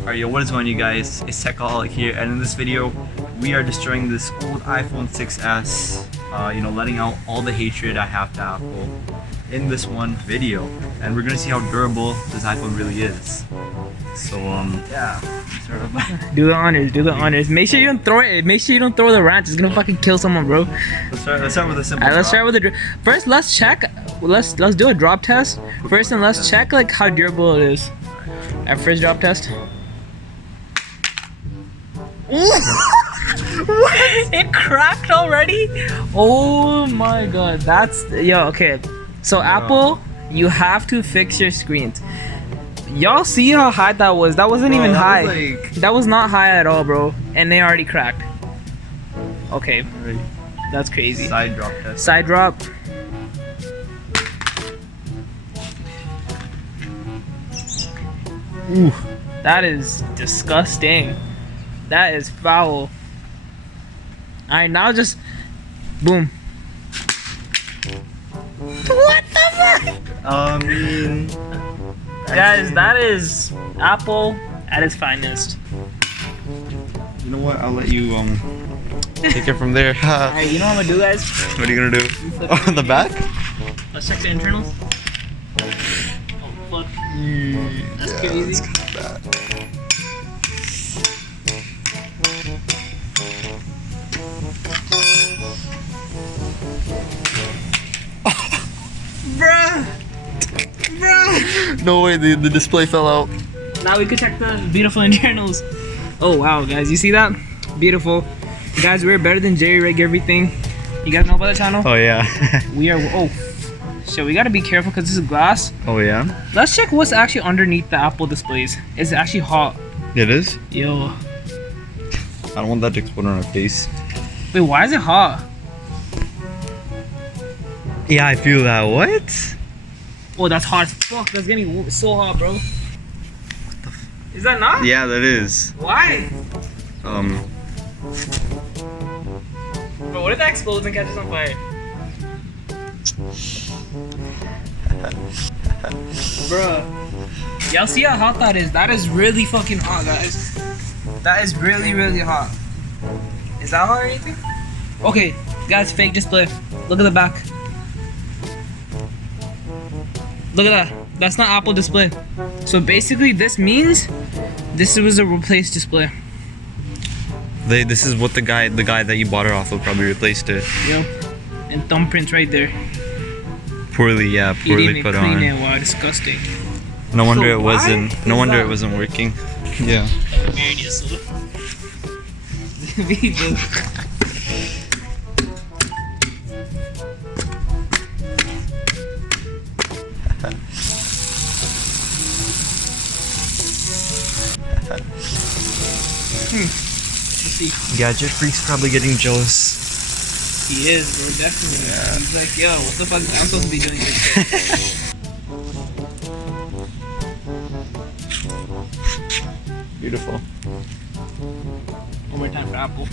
Alright, yo, what is going on, you guys? It's Techaholic here, and in this video, we are destroying this old iPhone 6s, letting out all the hatred I have to Apple in this one video. And we're gonna see how durable this iPhone really is. So, yeah. Do the honors. Make sure you don't throw it. Make sure you don't throw the ranch. It's gonna fucking kill someone, bro. Let's start with a simple Alright, let's drop. start with the first. Let's check. Let's do a drop test first, and let's check like how durable it is. Our first drop test. It cracked already? Oh my god, that's okay. So Apple, you have to fix your screens. Y'all see how high that was? That wasn't even high. That was not high at all, bro. And they already cracked. Okay, that's crazy. Side drop test. Side drop. Ooh, that is disgusting. That is foul. Alright, now just boom. What the fuck? Guys, that is Apple at its finest. You know what? I'll let you take it from there. Alright, you know what I'm gonna do, guys? What are you gonna do? On the back? Let's check the internals. Oh fuck. That's crazy. It's kind of bad. Bruh! No way, the display fell out. Now we can check the beautiful internals. Oh wow, guys, you see that? Beautiful. Guys, we're better than Jerry Rig everything. You guys know about the channel? Oh yeah. We are. Oh, so we gotta be careful because this is glass. Oh yeah? Let's check what's actually underneath the Apple displays. It's actually hot. It is? Yo. I don't want that to explode on our face. Wait, why is it hot? Yeah, I feel that. What? Oh, that's hot as fuck. That's getting so hot, bro. Is that not? Yeah, that is. Why? Um. Bro, what if that explodes and catches on fire? Bruh. Y'all see how hot that is? That is really fucking hot, guys. That is really, really hot. Is that hot or anything? Okay, guys, fake display. Look at the back. Look at that. That's not Apple display. So basically, this means this was a replaced display. This is what the guy that you bought it off of probably replaced it. Yo, and thumbprints right there. Poorly put on. It. Wow, disgusting. No wonder So it wasn't. why No is wonder that? it wasn't working. Yeah. Let's see. Gadget Freak's probably getting jealous. He is, bro, definitely. Yeah. He's like, yo, what the fuck? I'm supposed to be doing this. Beautiful. One more time for Apple.